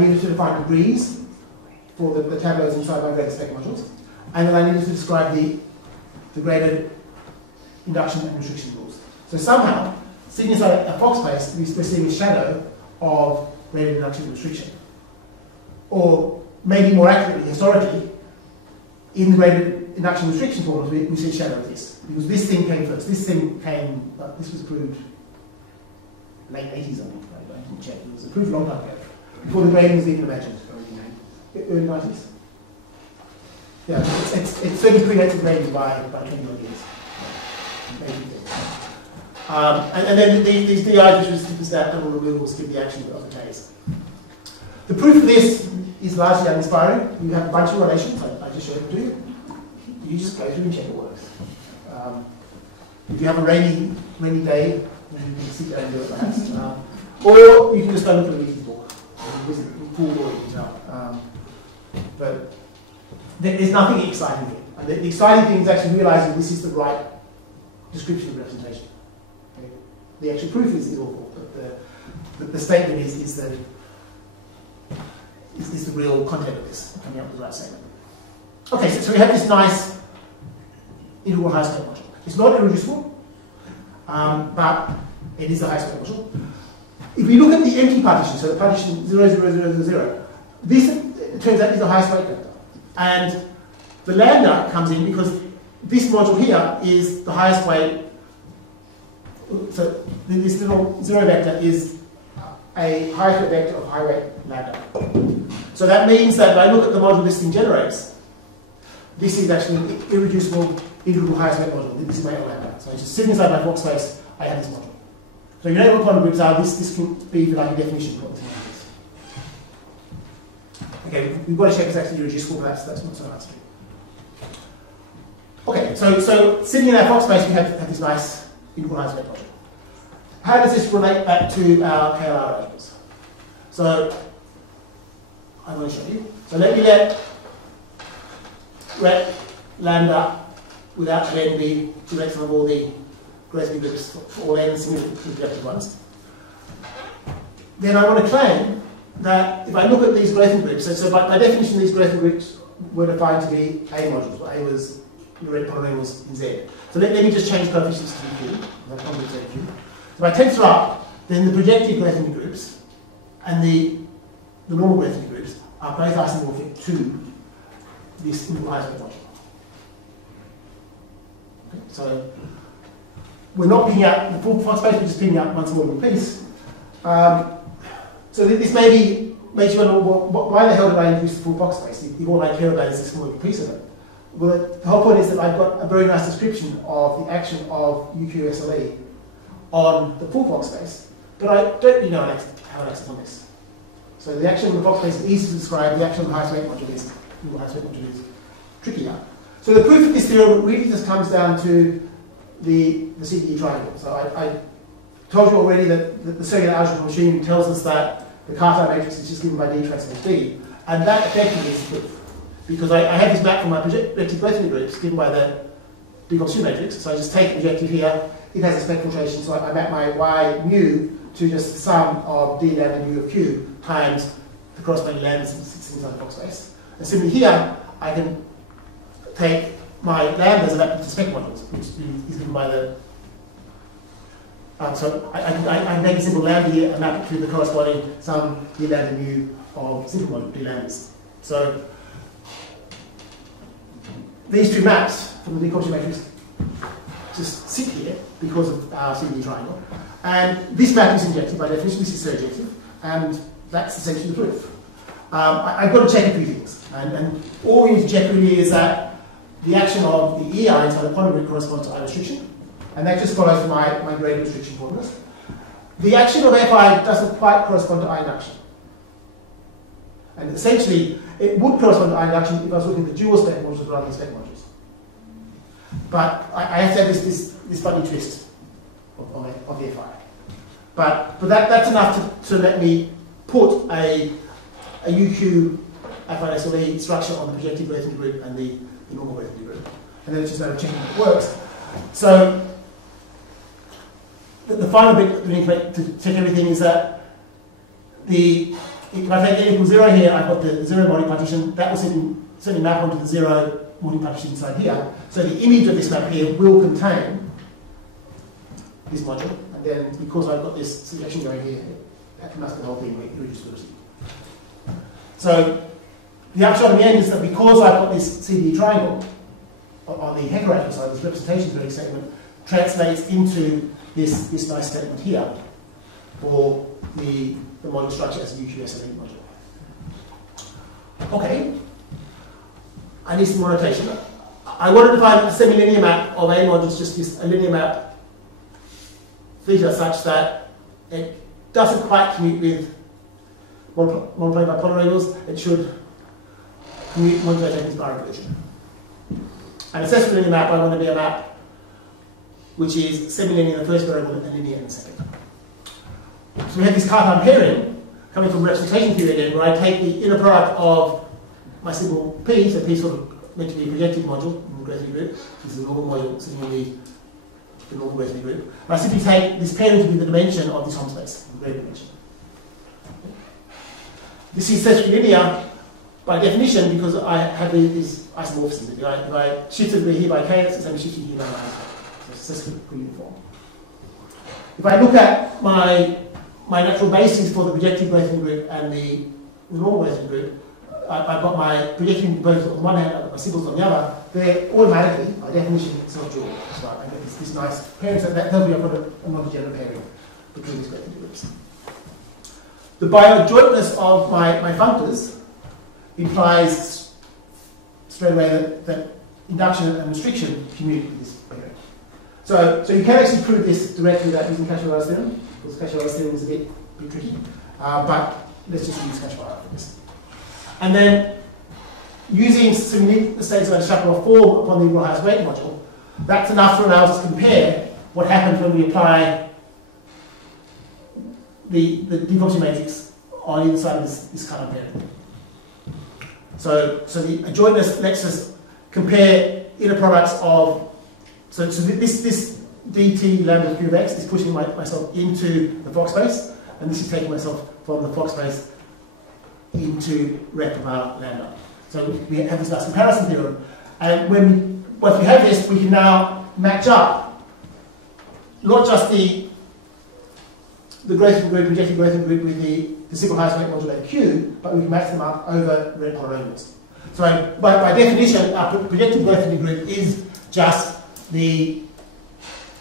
needed to define degrees for the tableaux inside my graded spec modules, and then I needed to describe the graded induction and restriction rules. So somehow, sitting inside a Fock space, we're seeing a shadow of graded induction and restriction. Or maybe more accurately, historically, in the graded induction restriction formulas, we see a shadow of this. Because this thing came first. This thing came, this was proved late 80s, I think. I didn't check. It was approved a long time ago. before the grading was even imagined. Early 90s. Yeah, it's certainly predated grading by 20 odd years. Maybe. And then these DIs, which is that double removals, give the action of the case. The proof of this is largely uninspiring. You have a bunch of relations, I just showed them to you. You just go through and check it works. If you have a rainy day, you can sit there and do it perhaps. Or you can just go look at a Wiki book. But there's nothing exciting here. And the exciting thing is actually realizing this is the right description of representation. Okay? The actual proof is awful, but the statement is the real content of this, coming up with the right statement. Okay, so we have this nice integral high-state module. It's not irreducible, but it is a high-state module. If we look at the empty partition, so the partition 0, 0, 0, 0, 0, this, it turns out, is the highest weight vector. And the lambda comes in because this module here is the highest weight. So this little 0 vector is a highest weight vector of high weight lambda. So that means that if I look at the module this thing generates, this is actually an irreducible integral highest weight module. This is my lambda. So just sitting inside my Fock space, I have this module. So you know what quantum groups are, this can be like a definition of this. Okay, we've got to check it's actually irreducible, but that's not so hard to do. Okay, so sitting in our Fock space, we have this nice integral highest weight module. How does this relate back to our KLR algebras? So I'm going to show you. So let me let lambda without n be direction of all the Grothendieck groups for all n significant projective ones. Then I want to claim that if I look at these Grothendieck groups, so by definition these Grothendieck groups were defined to be A modules, where A was the red polynomials in Z. So let me just change coefficients to Q. So if I tensor up, then the projective Grothendieck groups and the normal Grothendieck groups are both isomorphic to this integral highest weight module. Okay, so we're not picking out the full Fock space, we're just picking out one small little piece. So this maybe makes you wonder, why the hell did I introduce the full Fock space if all I care about is this small little piece of it? Well, the whole point is that I've got a very nice description of the action of UQSLE on the full Fock space, but I don't really know how it acts on this. So the action of the Fock space is easy to describe, the action of the highest weight module is trickier. So the proof of this theorem really just comes down to the CDE triangle. So I told you already that the circular algebra machine tells us that the Cartan matrix is just given by D transpose D, and that effectively is the proof. Because I have this map from my projective Grothendieck groups given by the decomposition matrix, so I just take the projective here, it has a spec filtration, so I map my Y mu to just the sum of D lambda mu of Q times the corresponding lambda sits inside the Fock space. And similarly here, I can take my lambdas and map to spec modules, which is given by the. So I make a simple lambda here and map it to the corresponding sum D lambda mu of simple module D lambdas. So these two maps from the decomposition matrix just sit here because of our CDE triangle. And this map is injective by definition, this is surjective, and that's essentially the proof. I've got to check a few things. And all we need to check really is that the action of the EI inside the quantum group corresponds to I restriction, and that just follows from my gradient restriction formulas. The action of Fi doesn't quite correspond to I induction. And essentially, it would correspond to I induction if I was looking at the dual spec modules rather than spec modules. But I have to have this funny twist of the Fi. But that's enough to let me put a UQ Fi-SLE structure on the projective Grothendieck group and the normal Grothendieck group. And then it's just a matter of checking that it works. So the final bit that we need to make to check everything is that if I take n equals 0 here, I've got the 0 multi-partition. That will certainly map onto the 0 multi-partition inside here. So the image of this map here will contain this module. And then because I've got this selection going here, that must be the whole thing with irreducibility. So the upshot in the end is that because I've got this CDE triangle on the Hecke algebra side, this representation theoretic statement translates into this nice statement here. for the model structure as a UQS elite module. Okay, I need some more notation. I want to define a semi-linear map of A modules, just this, a linear map theta such that it doesn't quite commute with multiplied by polynomials. It should commute modulate taking bar inclusion. And a semi-linear map, I want to be a map which is semi-linear in the first variable and linear in the second. So we have this Cartan pairing coming from representation theory again, where I take the inner product of my symbol P, so P is sort of meant to be a projective module in the Grothy group. This is a normal module sitting in the normal Grothy group. And I simply take this pairing to be the dimension of this Hom space, the Grothy dimension. This is essentially linear by definition because I have these isomorphisms. If I shift it here by k, it's the same as shifting here by minus k. So it's essentially uniform. If I look at my natural bases for the projective Grothian group and the normal Grothian group, I've got my projective both on one hand, I've got my symbols on the other. They're automatically, by definition, self-dual. So I get this nice pairing. So that tells me I've got a non-degenerate pairing between these Grothian groups. The bioadjointness of my functors implies straight away that induction and restriction commute with this pairing. So you can actually prove this directly without using Cashew's theorem, because Cashew's theorem is a bit tricky. But let's just use Cashew's for this. And then, using some unique states of Shaparov form upon the Iwahori weight module, that's enough to allow us to compare what happens when we apply the decomposition matrix on either side of this Cartan pairing. So the adjointness lets us compare inner products of, so this dt lambda q of x is pushing myself into the Fock space, and this is taking myself from the Fock space into rep of our lambda. So we have this nice comparison theorem, and once we have this, we can now match up not just the Grothian group, projective Grothian group with the simple highest weight module Q, but we can match them up over red polynomials. So by definition, our projective Grothian group is just the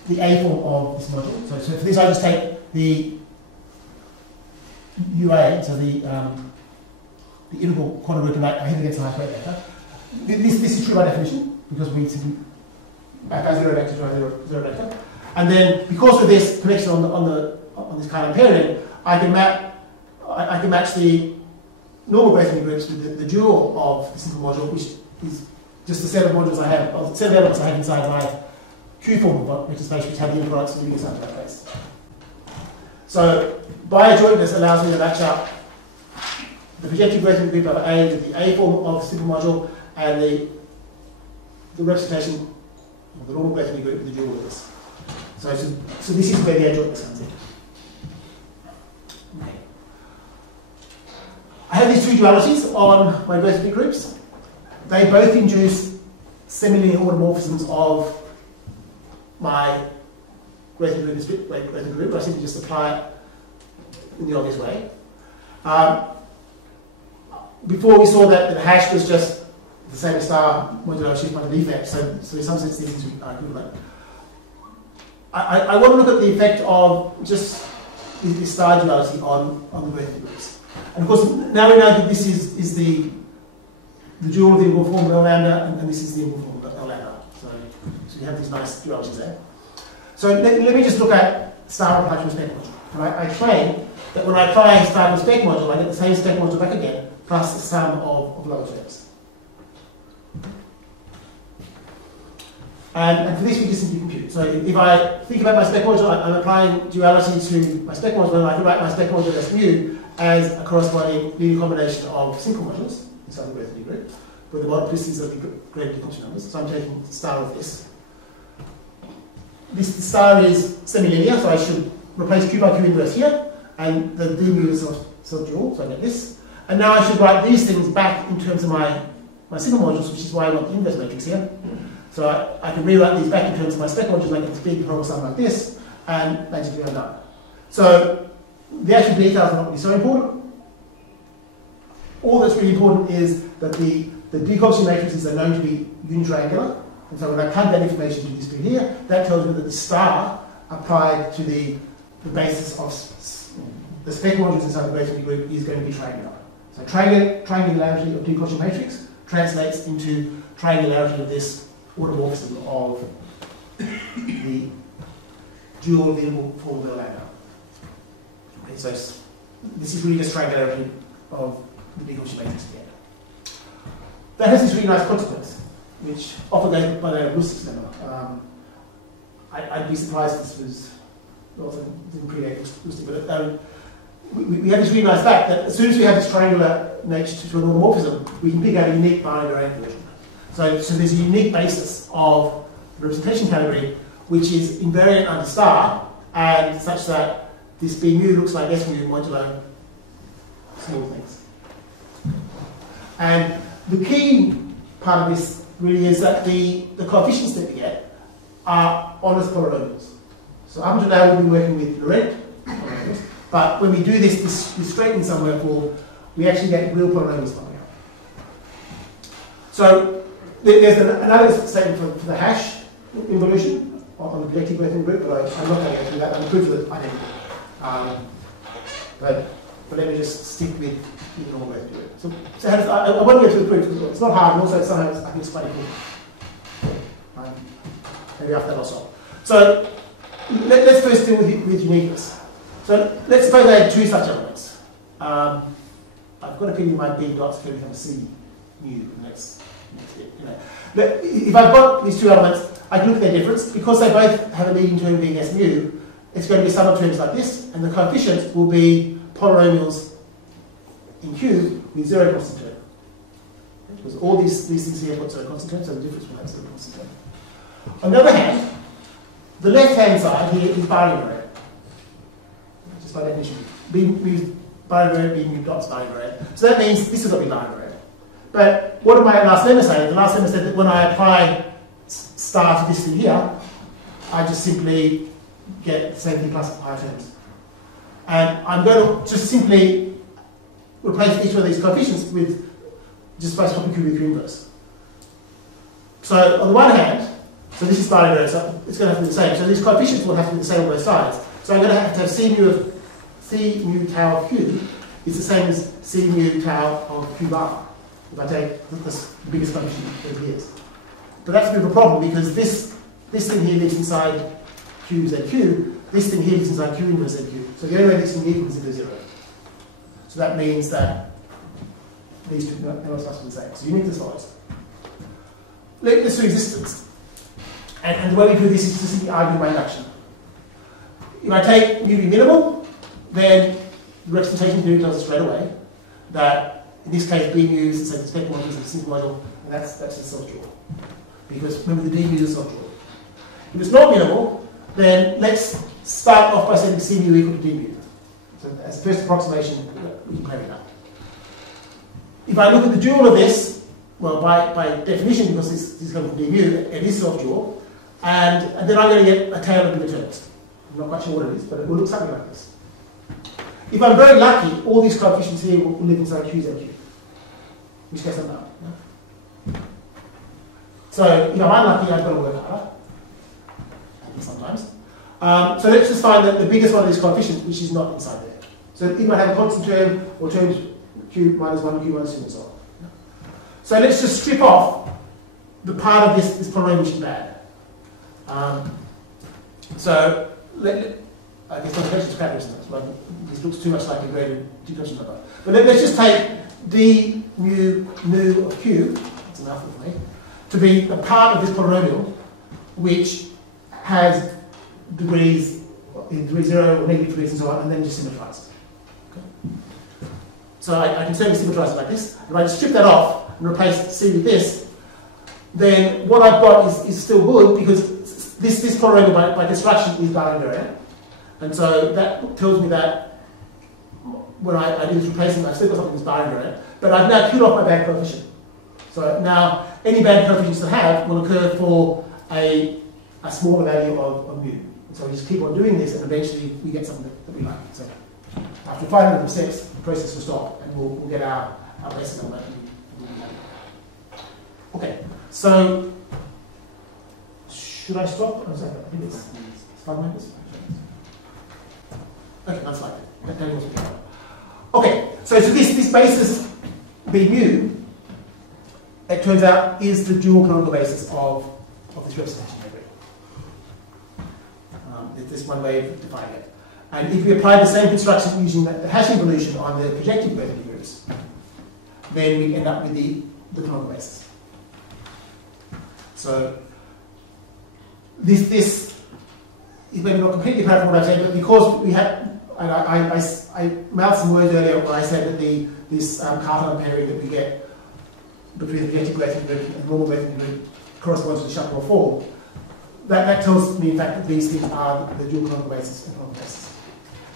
A form of this module. So for this, I just take the UA, so the integral quantum group, and I hit against the highest weight vector. This is true by definition, because we simply map our zero vector to our zero vector. And then, because of this connection on this Cartan pairing, I can match the normal Grothian groups with the dual of the simple module, which is just the set of modules I have, or the set of elements I have inside my Q form vector space, which have the inner products moving inside that space. So bioadjointness allows me to match up the projective Grothian group of A with the A form of the simple module, and the representation of the normal Grothian group with the dual of this. So this is where the adjointness comes in. Okay. I have these two dualities on my Grothian groups. They both induce semi-linear automorphisms of my Grothian group and split Grothian group, but I simply just apply it in the obvious way. Before we saw that the hash was just the same as star modulo shift by the defect, so in some sense these things are equivalent. I want to look at the effect of just this star duality on the Grothian groups. And of course, now we know that this is the dual of the integral form L lambda, and this is the integral form L lambda. So we have these nice dualities there. So let me just look at star applied to a spec module. And I claim that when I apply star to a spec module, I get the same spec module back again, plus the sum of lower terms. And for this, we just simply compute. So if I think about my spec module, I'm applying duality to my spec module, and I can write my spec module as mu as a corresponding linear combination of simple modules inside the Grothian group, with the multiplicities of the great decomposition numbers. So I'm taking the star of this. This star is semi-linear, so I should replace Q by Q inverse here, and the d mu is self-dual, so I get this. And now I should write these things back in terms of my simple modules, which is why I want the inverse matrix here. So I can rewrite these back in terms of my spec modules, and I get this big probable sum like this, and magically I'm done. So the actual details are not really so important. All that's really important is that the decomposition matrices are known to be unitriangular, and so when I plug that information into this bit here, that tells me that the star applied to the basis of the spec modules inside the gradient group is going to be triangular. So triangularity of decomposition matrix translates into triangularity of this automorphism of the dual variable form of the Lauda. Okay, so this is really just triangularity of the decomposition matrix again. That has this really nice consequence, which often goes by the name of Lusztig's lemma. I'd be surprised if this was, well, it didn't predate Lusztig, but we have this really nice fact that as soon as we have this triangular nature to an automorphism, we can pick out a unique binary version. So there's a unique basis of the representation category, which is invariant under star, and such that this B mu looks like S mu modulo small things. And the key part of this really is that the coefficients that we get are honest polynomials. So up until now we've been working with Laurent polynomials, but when we do this straightening somewhere form, we actually get real polynomials coming out. So there's another statement for the hash involution on the projective working group, but I'm not going to go through that. I'm proof of it identical. But let me just stick with the normal way to do it. So I won't go through the proof because it's not hard, and also sometimes I think it's quite cool. Maybe after that I'll stop. So let's first deal with uniqueness. So let's suppose I had two such elements. I've got a feeling my B dots can become C mu the next bit. If I've got these two elements, I can look at their difference. Because they both have a leading term being S mu, it's going to be sum of terms like this, and the coefficients will be polynomials in Q with zero constant term. Because all these things here have got zero constant term, so the difference will have zero constant term. On the other hand, the left-hand side here is binary. Just by definition. B mu binary, B mu dots binary. So that means this is going to be binary. But what did my last lemma say? The last lemma said that when I apply star to this thing here, I just simply get the same thing plus higher terms. And I'm going to just simply replace each one of these coefficients with just by swapping Q with Q inverse. So on the one hand, so this is binary, so it's going to have to be the same. So these coefficients will have to be the same on both sides. So I'm going to have C mu tau of Q is the same as C mu tau of Q bar. If I take the biggest coefficient that here is. But that's a bit of a problem because this thing here lives inside Q ZQ, this thing here lives inside Q inverse ZQ. So the only way this can be equal is if they're zero. So that means that these two elements must be the same. So you need this follows. Let's do existence. And the way we do this is to simply argue by induction. If I take mu be minimal, then the representation theory tells us straight away that in this case B mu is the spec module is a simple module, and that's a self-draw. Because remember the D mu is a self-draw. If it's not minimal, then let's start off by setting C mu equal to D mu. So as the first approximation, we can play with that. If I look at the dual of this, well, by definition, because this is coming from D mu, it is self-draw, and then I'm going to get a tail of the terms. I'm not quite sure what it is, but it will look something like this. If I'm very lucky, all these coefficients here will live inside Q ZQ. In which case I'm out. No? So if I'm unlucky, I've got to work harder. Sometimes. So let's just find that the biggest one of these coefficients, which is not inside there. So it might have a constant term or terms Q minus 1, Q minus 2, and so on. So let's just strip off the part of this polynomial which is bad. So I guess the question is crap, isn't it? This looks too much like a graded decomposition number. But let's just take d mu of Q, that's enough for me, to be a part of this polynomial which has degrees, degree 0 or negative degrees and so on, and then just symmetrize. Okay. So I can certainly symmetrize it like this. If I just strip that off and replace C with this, then what I've got is still good because this polynomial by destruction is binary. And so that tells me that when I do this replacing, I've still got something that's binary, but I've now killed off my bad coefficient. So now any bad coefficients I have will occur for a smaller value of mu. So we just keep on doing this, and eventually we get something that we like. So after 500 steps, the process will stop, and we'll get our basic number. Okay, so should I stop? I think it's 5 minutes. Okay, that's like it. That tells us what. Okay, so this basis B mu, it turns out, is the dual canonical basis of this representation theory. There's one way of defining it. And if we apply the same construction using the hash evolution on the projective vertical groups, then we end up with the canonical basis. So this is maybe not completely apart from what I've said, but because we had, and I mouthed some words earlier when I said that this Cartan pairing that we get between the projective vertical group and the normal vertical group corresponds to the Chapeau form. That tells me, in fact, that these things are the dual canonical basis and canonical basis.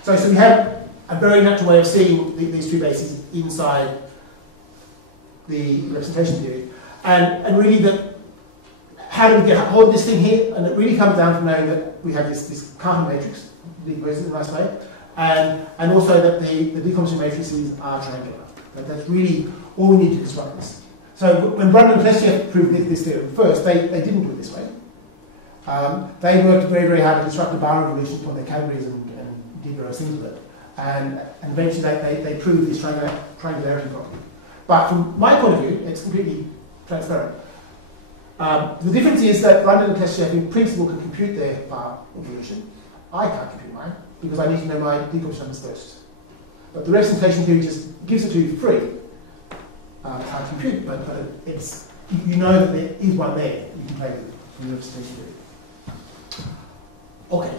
So we have a very natural way of seeing these two bases inside the representation theory. And really, how do we get hold of this thing here? And it really comes down to knowing that we have this Cartan matrix, decomposed in a nice way, and also that the decomposition matrices are triangular. That's really all we need to construct this. So when Brundan and Kleshchev proved this theorem first, they didn't do it this way. They worked very, very hard to construct a bar evolution for their categories and did various things with it. And eventually they proved this triangularity property. But from my point of view, it's completely transparent. The difference is that Brundan and Kleshchev in principle can compute their bar evolution. I can't compute mine because I need to know my decomposition numbers first. But the representation theory just gives it to you for free. Can't compute, but it's, you know that there is one there you can play with from the representation theory. Okay.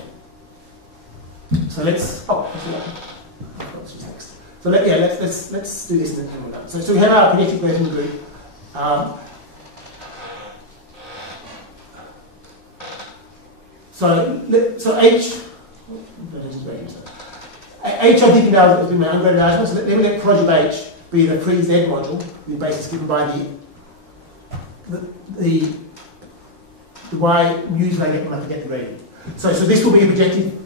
So let's. Oh, what's next? So let's do this and then we're done. So we have our projective version group. So H. H I think now has been my ungraded algebra. So let me let project H be the free Z module with basis given by the Y mu's I get when I forget the gradient. So this will be a projective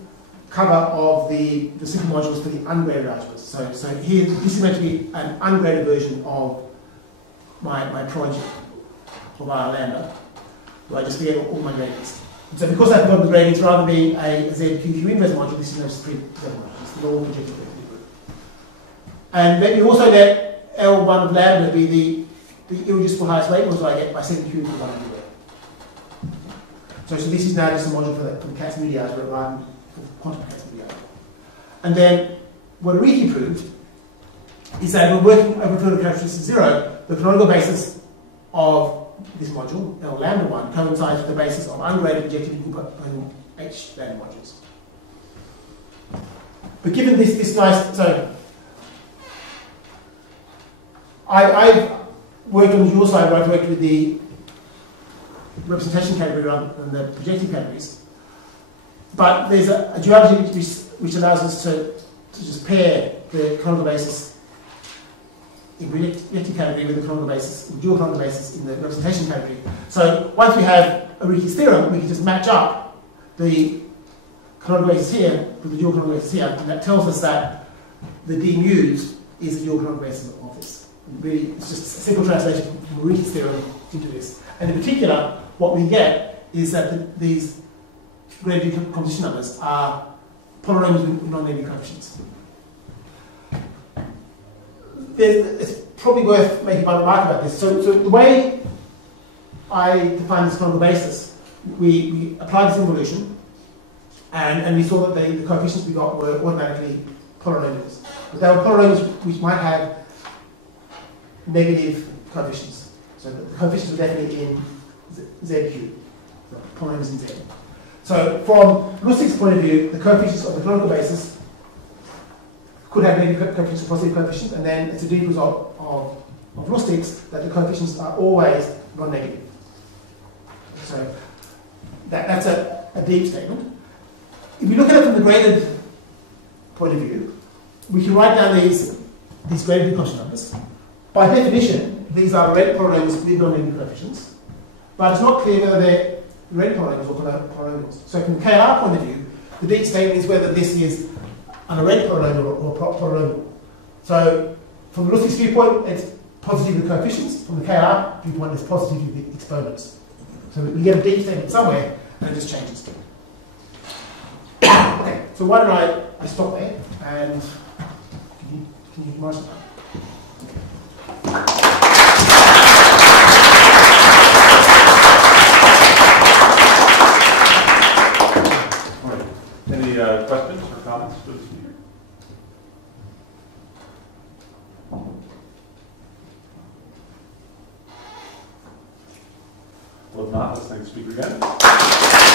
cover of the simple modules for the ungraded algebras. So here, this is meant to be an ungraded version of my project of R lambda, where I just forget all my gradients. So because I've got the gradients, rather than being a ZQQ inverse module, this is now just 3 Z modules. It's the normal projective group. And then you also let L1 of lambda be the irreducible highest weight module I get by setting Q equal 1 everywhere. So this is now just a module for the Katz-Moody algebra rather than for quantum Katz-Moody algebra. And then what Ariki proved is that we're working over total characteristics 0, the canonical basis of this module, L lambda 1, coincides with the basis of ungraded projective equivalent H lambda modules. But given this nice, so I've worked on the dual side where I've worked with the representation category rather than the projective categories. But there's a duality which allows us to just pair the canonical basis in projective category with the canonical basis, in dual canonical basis in the representation category. So once we have Ariki's theorem, we can just match up the canonical basis here with the dual canonical basis here, and that tells us that the D mu's is the dual canonical basis of this. Really, it's just a simple translation from Ariki's theorem into this. And in particular, what we get is that these graded decomposition numbers are polynomials with non-negative coefficients. It's probably worth making a remark about this. So the way I define this canonical basis, we applied this involution, and we saw that the coefficients we got were automatically polynomials. But they were polynomials which might have negative coefficients. So the coefficients were definitely in ZQ, so polynomials in Z. So from Lusztig's point of view, the coefficients of the canonical basis could have negative coefficients or positive coefficients, and then it's a deep result of Lusztig's that the coefficients are always non-negative. So that's a deep statement. If you look at it from the graded point of view, we can write down these graded decomposition numbers. By definition, these are red polynomials with non-negative coefficients, but it's not clear whether they're red polynomials or polynomials. So from the KLR point of view, the deep statement is whether this is a red polynomial or a polynomial. So from the Lusztig's viewpoint, it's positive with coefficients. From the KLR viewpoint, it's positive with exponents. So we get a deep statement somewhere, and it just changes. Okay, so why don't I stop there? And can you do my stuff? Any questions or comments for the speaker? Well, if not, let's thank the speaker again.